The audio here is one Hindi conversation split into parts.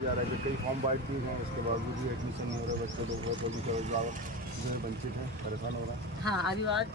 जा रहा है कि कई फॉर्म बांट दिए हैं, उसके बावजूद भी एडमिशन नहीं हो रहा, बच्चे लोग अभिभावक जो वंचित हैं, परेशान हो रहा है। हाँ, अभिभावक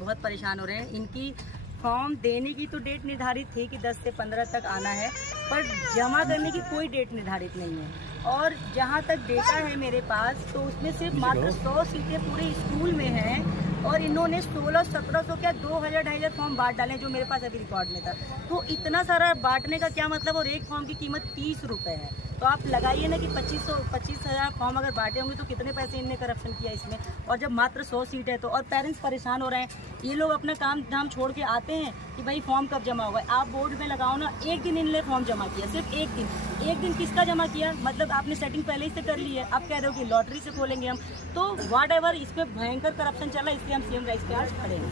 बहुत परेशान हो रहे हैं। इनकी फॉर्म देने की तो डेट निर्धारित थी कि 10 से 15 तक आना है, पर जमा करने की कोई डेट निर्धारित नहीं है। और जहाँ तक डेटा है मेरे पास, तो उसमें सिर्फ मात्र 100 सीटें पूरे स्कूल में हैं और इन्होंने 1600-1700 क्या 2000-2500 फॉर्म बांट डाले जो मेरे पास अभी रिकॉर्ड में था। तो इतना सारा बांटने का क्या मतलब, और एक फॉर्म की कीमत 30 रुपये है। तो आप लगाइए ना कि 25,000 फॉर्म अगर बांटे होंगे तो कितने पैसे इनने करप्शन किया इसमें। और जब मात्र 100 सीट है तो, और पेरेंट्स परेशान हो रहे हैं। ये लोग अपना काम धाम छोड़ के आते हैं कि भाई फॉर्म कब जमा होगा। आप बोर्ड में लगाओ ना, एक दिन इनने फॉर्म जमा किया, सिर्फ एक दिन किसका जमा किया, मतलब आपने सेटिंग पहले ही से कर ली है। आप कह रहे हो कि लॉटरी से खोलेंगे हम, तो व्हाट एवर, इस पर भयंकर करप्शन चल रहा है, इसलिए हम सीएम राइस पे आज खड़े हैं।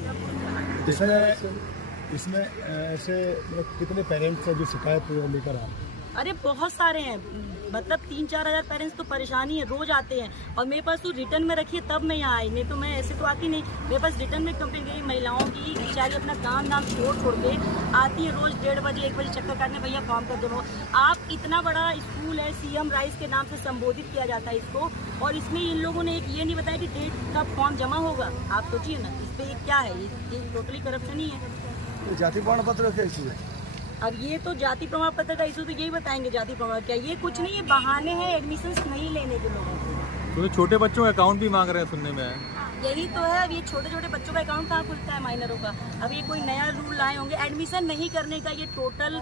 इसमें ऐसे कितने पेरेंट्स हैं जो शिकायत लेकर आ रहे हैं? अरे बहुत सारे हैं, मतलब 3-4 हज़ार पेरेंट्स तो परेशानी है, रोज आते हैं। और मेरे पास तो रिटर्न में रखिए तब मैं यहाँ आई, नहीं तो मैं ऐसे तो आती नहीं। मेरे पास रिटर्न में कंप्लेंट गई, महिलाओं की बेचारी अपना काम धाम छोड़ के आती है रोज 1:30 बजे 1 बजे चक्कर काटने, भैया फॉर्म कर दो। आप इतना बड़ा स्कूल है, सीएम राइस के नाम से संबोधित किया जाता है इसको, और इसमें इन लोगों ने एक ये नहीं बताया कि डेट कब फॉर्म जमा होगा। आप सोचिए ना, इस पर क्या है, ये टोटली करप्शन ही है। जाति प्रमाण पत्र का इशू है। अब ये तो जाति प्रमाण पत्र का इशू तो यही बताएंगे, जाति प्रमाण क्या, ये कुछ नहीं, ये बहाने हैं एडमिशंस नहीं लेने के लोगों को। तो छोटे बच्चों का अकाउंट भी मांग रहे हैं, सुनने में है। यही तो है, अब ये छोटे बच्चों का अकाउंट कहाँ खुलता है माइनरों का। अब ये कोई नया रूल लाए होंगे एडमिशन नहीं करने का, ये टोटल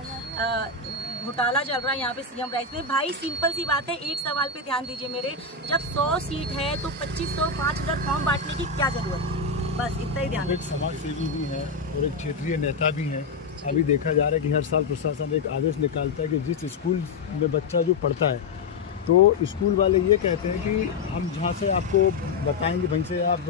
घोटाला चल रहा है यहाँ पे सीएम राइस में। भाई सिंपल सी बात है, एक सवाल पे ध्यान दीजिए मेरे, जब 100 सीट है तो 2500-5000 फॉर्म बांटने की क्या जरूरत है, बस इतना ही ध्यान। एक समाज सेवी भी है और एक क्षेत्रीय नेता भी है। अभी देखा जा रहा है कि हर साल प्रशासन एक आदेश निकालता है कि जिस स्कूल में बच्चा जो पढ़ता है, तो स्कूल वाले ये कहते हैं कि हम जहाँ से आपको बताएंगे वहीं से आप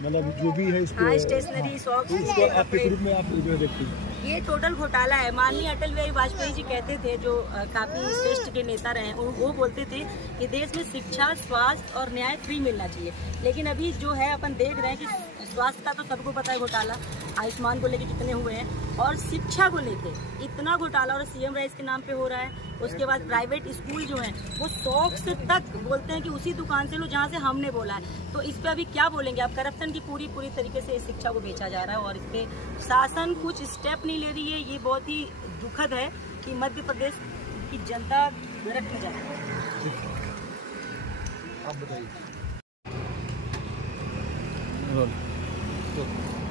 मतलब जो भी है इसको स्टेशनरी शॉप आपके ग्रुप में आप जो देखते हैं। ये टोटल घोटाला है। माननीय अटल बिहारी वाजपेयी जी कहते थे, जो काफी श्रेष्ठ के नेता रहे, वो बोलते थे कि देश में शिक्षा, स्वास्थ्य और न्याय फ्री मिलना चाहिए। लेकिन अभी जो है अपन देख रहे हैं कि स्वास्थ्य का तो सबको पता है घोटाला, आयुष्मान को लेके कितने हुए हैं, और शिक्षा को लेके इतना घोटाला और सीएम राइस के नाम पे हो रहा है। उसके बाद प्राइवेट स्कूल जो हैं वो 100 से तक बोलते हैं कि उसी दुकान से लो जहाँ से हमने बोला है। तो इस पे अभी क्या बोलेंगे आप? करप्शन की पूरी तरीके से इस शिक्षा को बेचा जा रहा है और इस पे शासन कुछ स्टेप नहीं ले रही है। ये बहुत ही दुखद है कि मध्य प्रदेश की जनता नरक में जा रही है। आप बताइए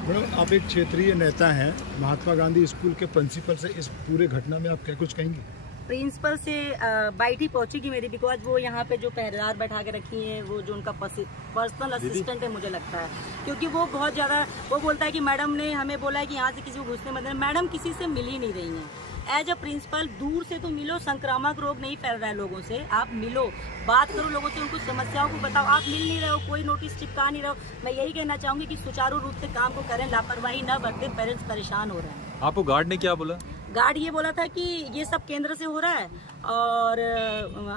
मैडम, आप एक क्षेत्रीय नेता हैं, महात्मा गांधी स्कूल के प्रिंसिपल से इस पूरे घटना में आप क्या कुछ कहेंगे? प्रिंसिपल से बाइट ही पहुंचेगी मेरी, बिकॉज वो यहाँ पे जो पहरेदार बैठा के रखी है, वो जो उनका पर्सनल असिस्टेंट है मुझे लगता है, क्योंकि वो बहुत ज्यादा वो बोलता है कि मैडम ने हमें बोला है कि यहाँ से किसी को घुसने मत देना। मैडम किसी से मिल ही नहीं रही हैं। एज अ प्रिंसिपल दूर से तो मिलो, संक्रामक रोग नहीं फैल रहा है लोगों से, आप मिलो, बात करो लोगों से, उनको समस्याओं को बताओ। आप मिल नहीं रहे हो, कोई नोटिस चिपका नहीं रहे हो। मैं यही कहना चाहूंगी कि सुचारू रूप से काम को करें, लापरवाही न बरतें। पेरेंट्स परेशान हो रहे हैं। आपको गार्ड ने क्या बोला? गार्ड ये बोला था कि ये सब केंद्र से हो रहा है, और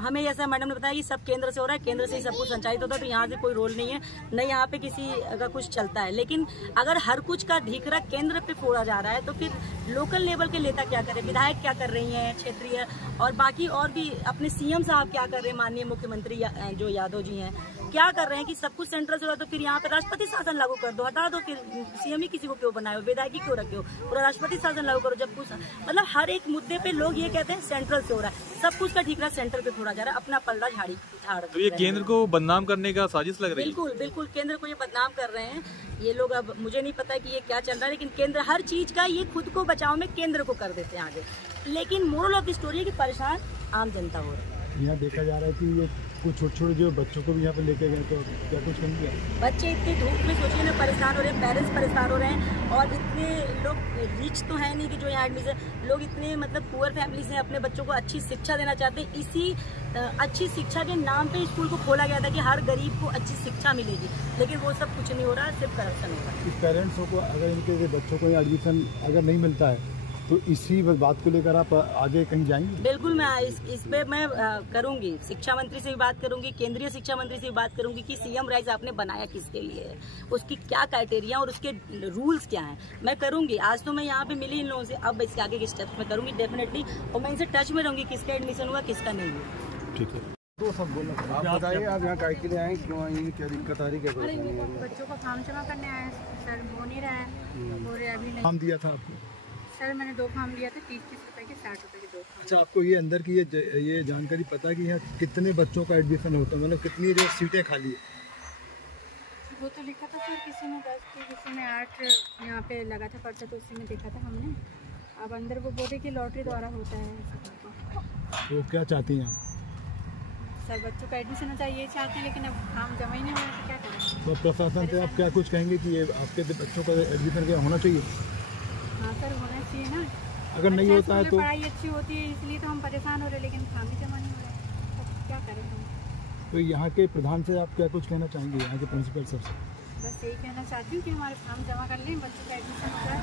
हमें ऐसा मैडम ने बताया कि सब केंद्र से हो रहा है, केंद्र से ही सब कुछ संचालित होता है, तो यहाँ से कोई रोल नहीं है, न यहाँ पे किसी का कुछ चलता है। लेकिन अगर हर कुछ का ढीकरा केंद्र पे फोड़ा जा रहा है, तो फिर लोकल लेवल के नेता क्या करें, विधायक क्या कर रही हैं, क्षेत्रीय और बाकी और भी अपने सीएम साहब क्या कर रहे हैं, माननीय मुख्यमंत्री जो यादव जी हैं क्या कर रहे हैं कि सब कुछ सेंट्रल से हो रहा है, तो फिर यहाँ पे राष्ट्रपति शासन लागू कर दो, हटा दो, फिर सीएम ही किसी को क्यों बनाए हो, विधायक क्यों रखे हो, पूरा राष्ट्रपति शासन लागू करो। जब कुछ मतलब हर एक मुद्दे पे लोग ये कहते हैं सेंट्रल से हो रहा है, सब कुछ का ठीकरा सेंट्रल पे फोड़ा जा रहा है, अपना पलड़ा झाड़। तो ये केंद्र को बदनाम करने का साजिश लग रही है। बिल्कुल बिल्कुल, केंद्र को ये बदनाम कर रहे हैं ये लोग। अब मुझे नहीं पता कि ये क्या चल रहा है, लेकिन केंद्र हर चीज का ये खुद को बचाव में केंद्र को कर देते हैं आगे। लेकिन मोरल ऑफ द स्टोरी है कि परेशान आम जनता हो रही है। यहाँ देखा जा रहा है कि ये कुछ छोटे जो बच्चों को भी यहाँ पे लेके गए, तो क्या कुछ कहेंगे? बच्चे इतनी धूप में सोचिए ना परेशान हो रहे हैं, पेरेंट्स परेशान हो रहे हैं, और इतने लोग रिच तो है नहीं कि जो यहाँ एडमिशन, लोग इतने मतलब पुअर फैमिली से अपने बच्चों को अच्छी शिक्षा देना चाहते हैं। इसी अच्छी शिक्षा के नाम पे स्कूल को खोला गया था कि हर गरीब को अच्छी शिक्षा मिलेगी, लेकिन वो सब कुछ नहीं हो रहा है, सिर्फ करप्शन हो रहा है। इस पेरेंट्सों को अगर इनके बच्चों को एडमिशन अगर नहीं मिलता है, तो इसी बात को लेकर आप आगे कहीं जाएंगे? बिल्कुल, मैं इस पे मैं करूंगी, शिक्षा मंत्री से भी बात करूंगी, केंद्रीय शिक्षा मंत्री से भी बात करूंगी कि सीएम राइस आपने बनाया किसके लिए है, उसकी क्या क्राइटेरिया और उसके रूल्स क्या हैं। मैं करूंगी, आज तो मैं यहाँ पे मिली इन लोगों से, अब इसके आगे के स्टेप्स मैं करूंगी डेफिनेटली, और मैं इनसे टच में रहूंगी किसका एडमिशन हुआ किसका नहीं हुआ। ठीक है। तो सब बोलना आप बताइए, आप यहाँ काय के लिए आए, क्यों आए, क्या दिक्कत आ रही, क्या परेशानी आ रही है? बच्चों को फॉर्म जमा करने आए सर, हो नहीं रहा है, हो रहा अभी नहीं। फॉर्म दिया था आपको? सर मैंने 2 फॉर्म लिया था, 30-30 रुपए के, 60 रुपए के 2 फॉर्म। अच्छा, आपको ये अंदर की ये जानकारी पता है कि यहाँ कितने बच्चों का एडमिशन होता है, मतलब कितनी जो सीटें खाली है? वो तो लिखा था सर, किसी में 10 थी, किसी में 8 यहाँ पे लगा था पर्चा, तो उसी में देखा था हमने। अब अंदर वो बोले कि लॉटरी द्वारा होता है। तो क्या चाहती हैं आप? सर बच्चों का एडमिशन होना चाहिए चाहते हैं, लेकिन अब फॉर्म जमा ही नहीं हुआ तो क्या करें। तो प्रशासन से आप क्या कुछ कहेंगे कि ये आपके बच्चों का एडमिशन क्या होना चाहिए? हाँ सर, होना चाहिए ना। अगर नहीं अच्छा, होता है तो पढ़ाई अच्छी होती है, इसलिए तो हम परेशान हो रहे हैं, लेकिन फॉर्म ही जमा नहीं हो रहा है, तो क्या करें हम। तो यहाँ के प्रधान से आप क्या कुछ कहना चाहेंगे, यहाँ के प्रिंसिपल सर से? बस यही कहना चाहती हूँ कि हमारे फॉर्म जमा कर लें, बच्चों का एडमिशन हो जाए।